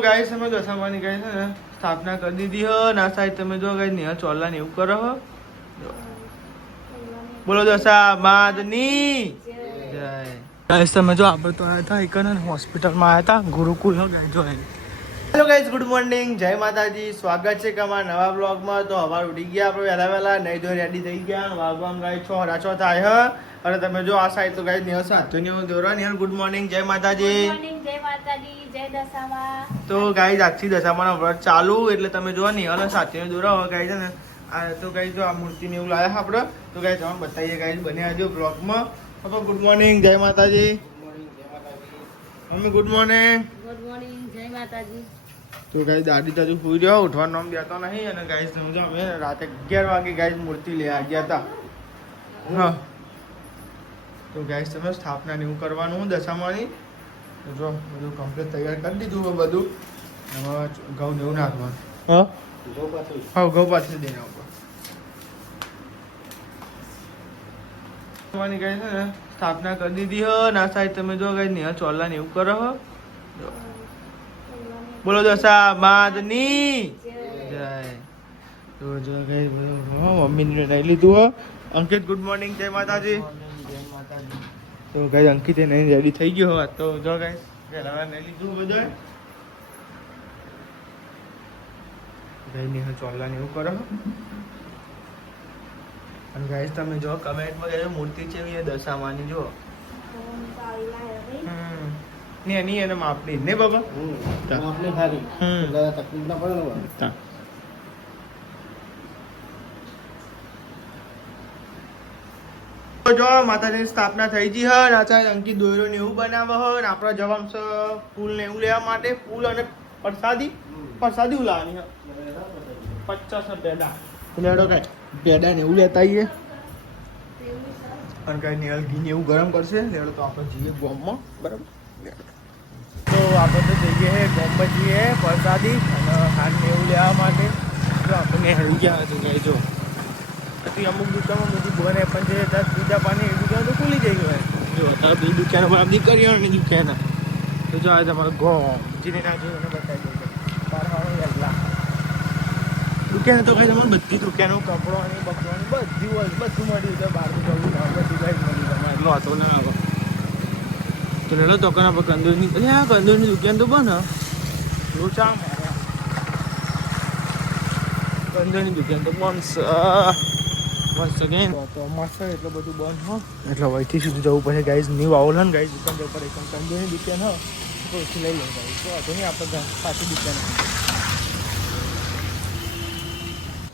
Guys તમે દશામાની guys છે ને સ્થાપના કરી દીધી હો ના સાહેબ તમે જો ગાઈસ નિહા ચોલા ને એવું કરો હો બોલો દશામાની જય ગાઈસ તમે જો આપણે તો આયા હતા એકન હોસ્પિટલમાં આયા હતા ગુરુકુલ હો ગાઈસ જો હેલો ગાઈસ ગુડ મોર્નિંગ જય માતાજી સ્વાગત છે કે અમારા નવા બ્લોગમાં તો હવાર ઉઠી ગયા આપણે વહેલા નહીં તો રેડી થઈ ગયા વાગવામાં ગાઈસ 6:30 થાય હ અને તમે જો આ સાઈડ તો ગાઈસ નિહા સાથે ને દોરા નિહા ગુડ મોર્નિંગ જય માતાજી ગુડ મોર્નિંગ જય માતાજી જય દશામા તો ગાઈસ આજથી દશામાનો વ્રત ચાલુ એટલે તમે જો નિહા સાથે દોરા હો ગાઈસ ને આ તો ગાઈસ જો આ મૂર્તિ ને એવું લાયા આપણે તો ગાઈસ તમને બતાવીએ ગાઈસ બને આજો બ્લોગમાં પપ્પા ગુડ મોર્નિંગ જય માતાજી મમ્મી ગુડ મોર્નિંગ જય માતાજી તો ગાઈસ દાદી તાજુ સુઈ રહ્યો ઉઠવાનું નામ દેતો નહીં અને ગાઈસ સમજો અમે રાતે 11 વાગે ગાઈસ મૂર્તિ લઈ ગયા હતા હા તો ગાઈસ તમે સ્થાપના ને એવું કરવાનું દશામાની જો બધું કમ્પ્લીટ તૈયાર કરી દીધું બધું હવે ઘઉં જેવું નાખવાનું હા ઘઉં પાછી દઈને ઉપર દશામાની ગાઈસ છે ને સ્થાપના કરી દીધી હો ના સાહેબ તમે જો ગાઈસ નિહા ચોલા ને એવું કરો હો બોલો દશામાની જય તો જો ગાઈસ મમ્મી ને લઈ લીધું હો અંકિત ગુડ મોર્નિંગ જય માતાજી તો ગાઈસ અંકિત એ નહીં રેડી થઈ ગયો હોત તો જો ગાઈસ પહેલા લઈ લીધું બધું ગાઈસ નિહા ચોલા ને એવું કરો અને ગાઈસ તમે જો કમેન્ટમાં કહેજો મૂર્તિ છે એ દશામાની જો ની એને માપની ને બાબા માપની સારી તકલીફ ના પડે ને જો માતાજીની સ્થાપના થઈ ગઈ હ આચાર્ય અંકિત દોયરો ને એવું બનાવે હ ને આપણે જવાનું છે ફૂલ ને એવું લેવા માટે ફૂલ અને પ્રસાદી લાવવાની હ 50 પેડા લેડો કઈ પેડા ને એવું લેતા આવીએ અને કઈ નેલ ઘી ને એવું ગરમ કરશે લેડો તો આપણે જઈએ ગોમમાં બરાબર તો આપણે તો જઈએ હે ગોમમાં જઈએ પ્રસાદી અને ખાંડ ને એવું લેવા માટે જો આપણે હેરી ગયા હતું કઈ જો પછી અમુક દુકાનમાં બધી બને પણ જે 10 બીજા પાણી એ દુકાન તો ખુલી જઈ ગયો જો અત્યારે બધી દુકાનો પર આપણી કરિયાણાની દુકાન તો જો આ તમારો ગોમ જીને ના જોઈને બતાવી દઉં પારવાનું વહેલા દુકાને તો કઈ તમને બધી દુકાનો કપડોની બકડોની બધી હોય બધું મળ્યું છે બહારથી જવું બધી ગાઈડ મળી તમારે એટલો હતો ના આવે તો લેલો તો કના પર કંદોરની આ કંદોરની દુકાન તો બને લોચા મારે કંદોરની દુકાન તો બનશે મસ્ત ગઈ તો મસ્ત એટલું બધું બંધ હો એટલે વહીથી સુધી જવું પડે ગાઈઝ ન્યૂ આવલન ગાઈઝ દુકાન જવું પડે એકદમ કંદોની દુકાન હો તો ઓછી લઈ લઉં ગાઈઝ તો હતો નહીં આપણે પાછી દુકાન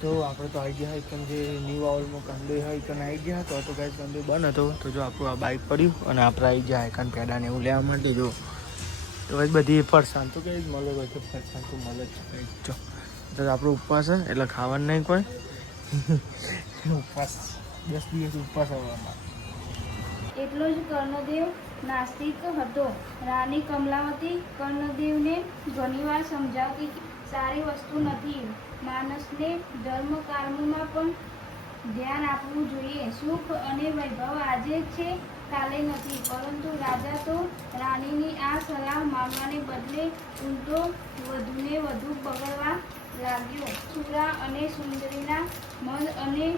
તો આપણે તો આવી ગયા એકદમ જે ન્યૂ આવલમાં કંદોઈ હોય એકન આવી ગયા તો ગાઈઝ કંદોઈ બંધ હતો તો જો આપણું આ બાઇક પડ્યું અને આપણે આવી ગયા એકન પેડા ને એવું લેવા માટે જો તો ગાઈઝ બધી ફરસાણ તો ગાઈઝ મળે હોય તો ફરસાણ તો મળે જ જો તો આપણો ઉપવાસ છે એટલે ખાવાનું નહીં કોઈ ઉપવાસ 10 દિવસ ઉપવાસ આવવામાં એટલો જ કર્ણદેવ નાસ્તિક હતો રાણી કમલાવતી કર્ણદેવને ઘણીવાર સમજાવતી કે સારી વસ્તુ નથી માણસને ધર્મ કર્મમાં પણ ધ્યાન આપવું જોઈએ સુખ અને વૈભવ આજે છે કાલે નથી પરંતુ રાજા તો રાણીની આ સલાહ માનવાને બદલે ઊંધો વધુને વધુ બગડવા લાગ્યો સુરા અને સુંદરીના મન અને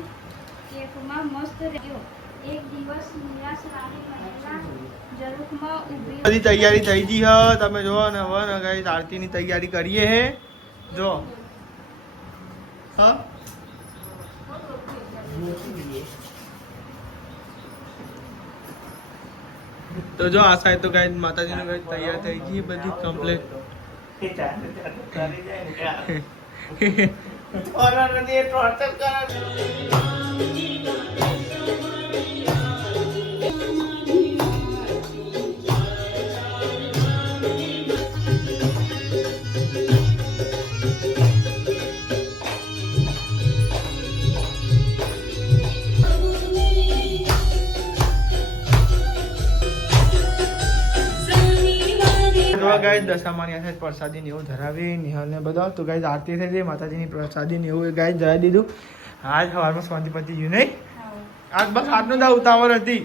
કેફમાં મસ્ત રહ્યો એક દિવસ નિરાશ રાણી મહેલના ઝરૂખમાં ઊભી બધી તૈયારી થઈ ગઈ હ તમે જો ને હવે ને ગાઈસ આરતીની તૈયારી કરીએ હે જો હા તો જો આ સાઈડ તો ગાઈસ માતાજીની ગાઈસ તૈયાર થઈ ગઈ બધી કમ્પ્લીટ ગાઈસ દશામાની આ પ્રસાદી ને એવું ધરાવી નિહાલ ને બધા તો ગાઈસ આરતી થઈ ગઈ માતાજીની પ્રસાદી ને એવું ગાઈસ ધરાવી દીધું આજ સવારમાં શાંતિ પતી ગયું નહીં આજ બસ આજનો દા ઉતાવળ હતી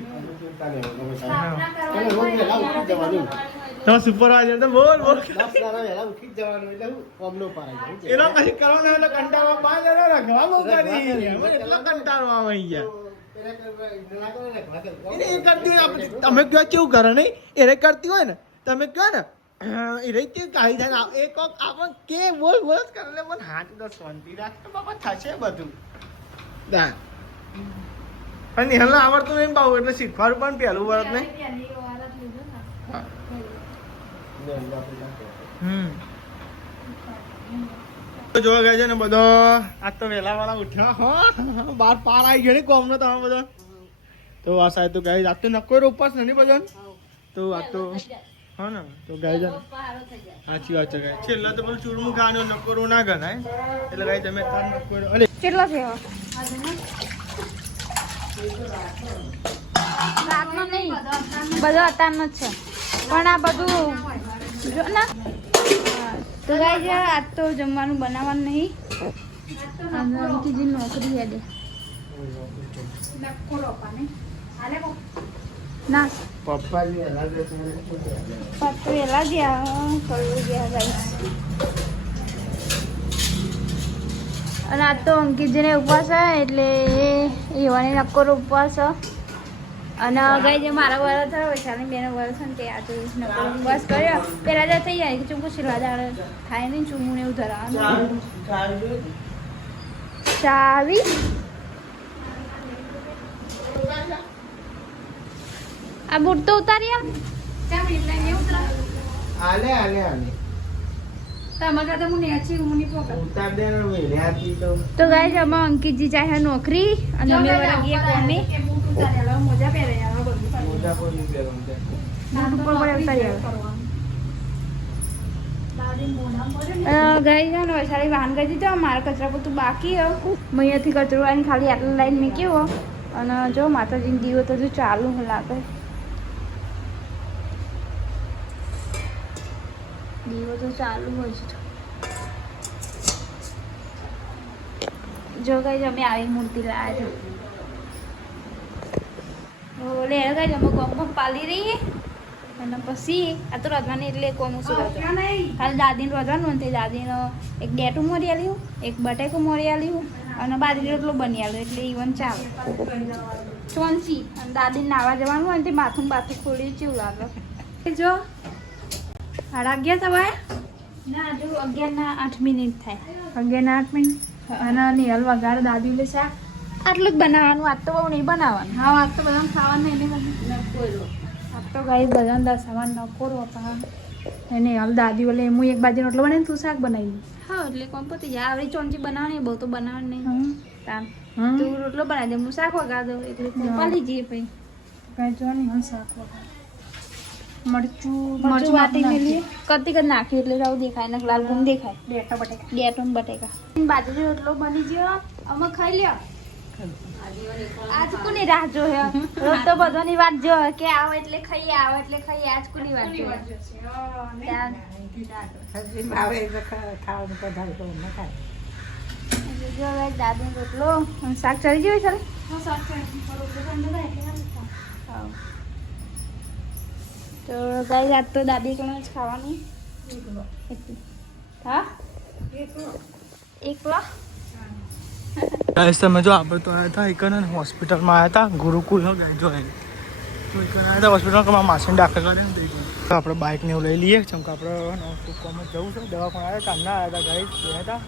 તો સુપરવાઇઝર તો બોલ બોલ 10 દાડા વહેલા ઉઠી જ જવાનું એટલે હું કોમનો પારાઈ જાઉં. એ લોકો કઈ કરવાનો એટલે કંટાળો પાંચ રખવા બહુ કરી એટલો કંટાળો આવે અહીંયા એને એ કરતી હોય આપણે તમે કયો કેવું કરો નહીં એને કરતી હોય ને તમે કયો ને એ રહી કેવું કાઢી થાય ને એ કોક આપણ કે બોલ બોલ જ કરે પણ હાથ તો શાંતિ રાખ તો બાપા થશે બધું દા પણ નિહાલને આવડતું નહીં પાવું એટલે શીખવાડું પણ પહેલું વર્ષ નહીં જોવા ગયા છે ને બધો આજ તો વેલા વાળા ઉઠ્યા હો બાર પાર આવી ગયો ને કોમનો તમે બધો તો આ સાહેબ તો ગાય આજ તો નક્કો ઉપવાસ નથી બધો તો આ તો હા ને તો ગાય છે સાચી વાત છે ગાય છેલ્લા તો પેલું ચૂરમું ખાવાનું નક્કોરો ના ગણાય એટલે ગાય તમે નક્કોરો અરે કેટલો છે રાતનો નહીં બધો અત્યારનો જ છે પણ આ બધું જો ના તો ગાય આજ તો જમવાનું બનાવવાનું નહીં અંકિતજી નોકરી યાદે ના પપ્પાજી વહેલા પપ્પા વેલા ગયા કરું ગયા ગાઈસ અને આજ તો અંકિતજીને ઉપવાસ છે એટલે એવાની નક્કોર ઉપવાસ અને ગાઈ જે મારા વરસ થયો વૈશાલી બેનો વરસ છે ને તે આજે નક્કોર ઉપવાસ કર્યો પેલા જ થઈ જાય કે ચૂકું છેલ્લા દાડે થાય નહીં ચૂમું ને એવું ધરાવવાનું ચાવી આ બુટ તો ઉતારી આમ આલે આલે આલે તો ગાઈસ અમે અંકિતજી જાય નોકરી અને અમે વળા ગયા કોમે ગાઈ છે ને વૈશાલી વાહન ગઈ તો મારા કચરા પોતું બાકી અહીંયાથી કચરો આવીને ખાલી આટલા લાઈન મેં કેવો અને જો માતાજીની દીવો તો જો ચાલુ લાગે દીવો તો ચાલુ હોય છે જો કઈ અમે આવી મૂર્તિ લાવ્યા છે બોલે કઈ અમે ગમ પાલી રહીએ અને પછી આ તો રજવાની એટલે કોમ શું ખાલી દાદીને રજવાનું ને દાદીનો એક ડેટું મોરી આલ્યું એક બટેકું મોરી આલ્યું અને બાજરી રોટલો બની આલ્યો એટલે ઇવન ચાલે ચોંસી અને દાદીને નાવા જવાનું હોય ને તે માથું બાથું ખોલી કેવું લાગે જો 11:30 થવાય ના જો 11:08 થાય 11:08 અને નિહલ વઘાર દાદી લે શાક આટલું જ બનાવવાનું આજ તો બહુ નહીં બનાવવાનું હા આજ તો બધાને ખાવાનું એને આજ તો ગાઈ બધાને દસવાનું નકોરો એને હાલ દાદી ઓલે હું એક બાજુ રોટલો બનાવીને તું શાક બનાવી હા એટલે કોણ પતી જાય આવડી ચોંચી બનાવવાની બહુ તો બનાવવાની નહીં તાન તું રોટલો બનાવી દે હું શાક વગા દઉં એટલે પાલી જઈએ પછી કઈ જો નહીં શાક વગા મરચું વાટી મેલી કતી કદ નાખી એટલે રાવ દેખાય ને લાલ ગુમ દેખાય ડેટો બટેકા બાજરી રોટલો બની ગયો અમે ખાઈ લ્યો આજ કોની રાહ જોહે રોજ તો બધાની વાત જો કે આવો એટલે ખાઈએ આજ કોની વાત જો દાદી રોટલો શાક ચડી ગયો ચાલ તો ગાઈ રાત તો દાદી કોણ જ ખાવાનું હા એકલો ગાઈસ તમે જો આપણે તો આવ્યા હતા એકન હોસ્પિટલમાં આવ્યા હતા ગુરુકુલ ગાઈ જો તો એકન આવ્યા હતા હોસ્પિટલમાં મારા માસીને દાખલ કરે ને તો આપણે બાઇક ને એવું લઈ લઈએ કેમ કે આપણે ટૂંકમાં જવું છે દવાખાના આવ્યા કાલના આવ્યા હતા ગાઈ ગયા હતા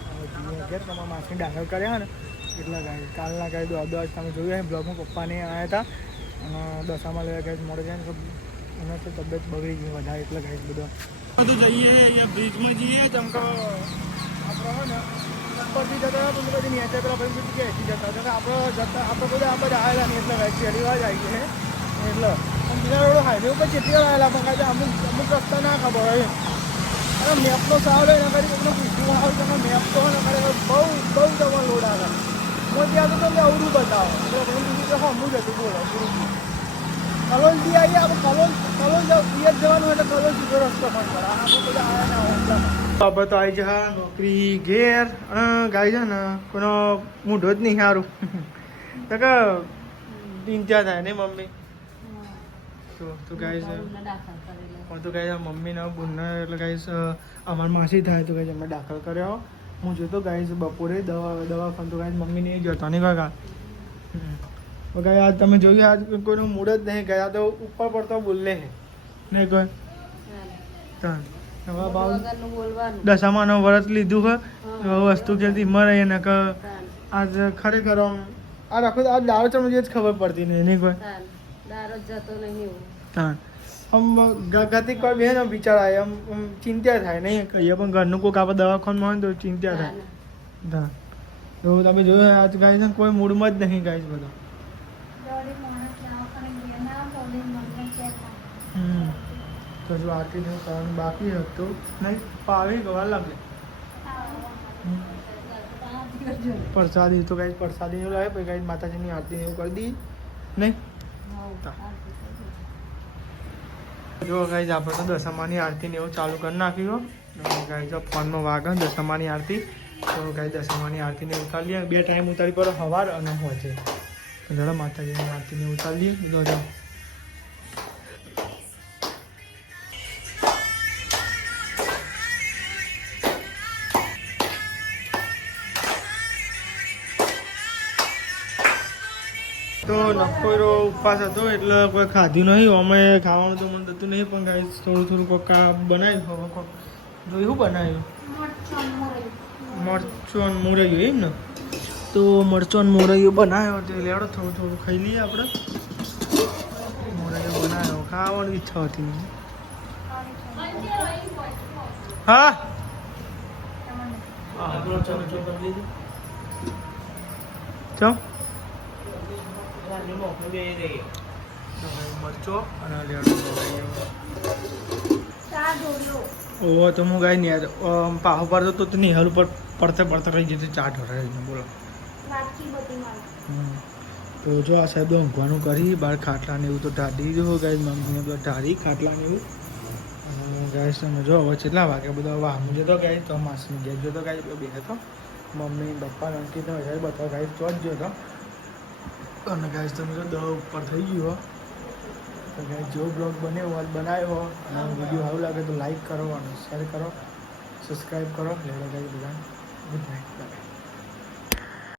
ઘેર તમારા માસીને દાખલ કર્યા ને એટલા ગાઈ કાલના ગાઈ દવા તમે જોયું બ્લોગમાં પપ્પાને આવ્યા હતા અને દશામાં લેવા ગાઈ મોડે જાય ને અને તો તબિયત બગડી ગઈ વધારે એટલે ગાઈ બધું જઈએ અહીંયા બ્રિજમાં જઈએ કેમ કે આપણે હોય ને પરથી જતા હતા પણ પછી નીચે પેલા ભાઈ સુધી ક્યાંથી જતા હતા આપણે બધા આવેલા નહીં એટલે ભાઈ પહેલી વાર આવી છે એટલે પણ બીજા રોડ હાઈવે ઉપર જેટલી વાર આવેલા પણ કાંઈ અમુક રસ્તા ના ખબર હોય અને મેપનો સારો એના કરી એમને પૂછવું આવે તો મેપ તો ને કરે બહુ જવા લોડ આવે હું ત્યાં તો તમને અવરું બતાવો એટલે ભાઈ બીજું તો હમું જ હતું બોલો કલોલથી આવીએ આપણે કલોલ પિયર જવાનું એટલે કલોલ સીધો રસ્તો પણ પડે આપણે બધા આવ્યા ના બાબા તો આવી જા નોકરી ઘેર ગાય છે ને કોનો મૂઢો જ નહીં સારું તો કે ચિંતા થાય ને મમ્મી તો ગાય છે પણ તો ગાઈસ મમ્મીને બુનને એટલે ગાઈસ અમારી માસી થાય તો ગાઈસ અમે દાખલ કર્યો હું જોતો ગાઈસ બપોરે દવાખાને તો ગાઈસ મમ્મી નહીં જતો નહીં કાકા તો ગાઈસ આજ તમે જોયું આજ કોઈનું મૂડ જ નહીં ગયા તો ઉપર પડતો બોલે નહીં કોઈ હવે ભાવ દશામાનો વ્રત લીધું છે વસ્તુ કેતી મરે એને કે આજ ખરેખર આમ આ રાખો આ દારૂ ચમચી જ ખબર પડતી નહીં કોઈ હા આમ ગતિ કોઈ બે ને વિચાર આવે આમ ચિંતા થાય નહીં કહીએ પણ ઘરનું કોઈક આપણે દવાખાનામાં હોય તો ચિંતા થાય હા તો તમે જોયું આજ ગાય છે કોઈ મૂડમાં જ નહીં ગાય બધા તો જો આરતીનું કારણ બાકી હતું નહીં પાવી ગવા લાગે પ્રસાદી તો ગાય પ્રસાદી એવું લાગે પછી ગાય માતાજીની આરતી એવું કરી દી નહીં જો ગાઈઝ આપણે તો દશામાની આરતીને એવું ચાલુ કરી નાખ્યું ગાઈઝ જો ફોનમાં વાગે દશામાની આરતી તો ગાઈઝ દશામાની આરતીને ઉતારીએ બે ટાઈમ ઉતારી પડો સવાર અને હોજે જરા માતાજીની આરતીને ઉતારીએ જો જો તો નકોરો ઉપવાસ હતો એટલે કોઈ ખાધું નહીં અમે ખાવાનું તો મને થતું નહીં પણ ગાઈસ થોડું થોડું કોઈક બનાવ્યું હવે કોઈક જોયું બનાવ્યું મરચું અને મોરૈયું એમ ને તો મરચું અને મોરૈયું બનાવ્યો તે લેવડો થોડું થોડું ખાઈ લઈએ આપણે મોરૈયું બનાવ્યો ખાવાની ઈચ્છા હતી હા ચમ મરચો અને ઓહો તો હું ગાય નહીં પાહો પડતો તો નિહાલ ઉપર પડતે પડતે રહી જતી ચા ઢોરાઈને બોલો તો જો આ સાહેબ ઊંઘવાનું કરી બહાર ખાટલા ને એવું તો ઢાળી જો ગાય મમ્મીને બધા ઢાળી ખાટલા ને એવું અને ગાય તમે જો હવે કેટલા વાગે બધા વાહ હું જતો ગાય તો માસની ગેસ જતો ગાય બે હતો મમ્મી પપ્પા અંકિત હજાર બધા ગાય તો જ જોતો અને ગાઈસ તમે જો 10 ઉપર થઈ ગયો તો ગાઈસ જો બ્લોગ બનાવ્યો અને વિડીયો સારું લાગે તો લાઈક કરો અને શેર કરો સબસ્ક્રાઈબ કરો લેવડો ગાઈસ બધા ગુડ નાઇટ બાય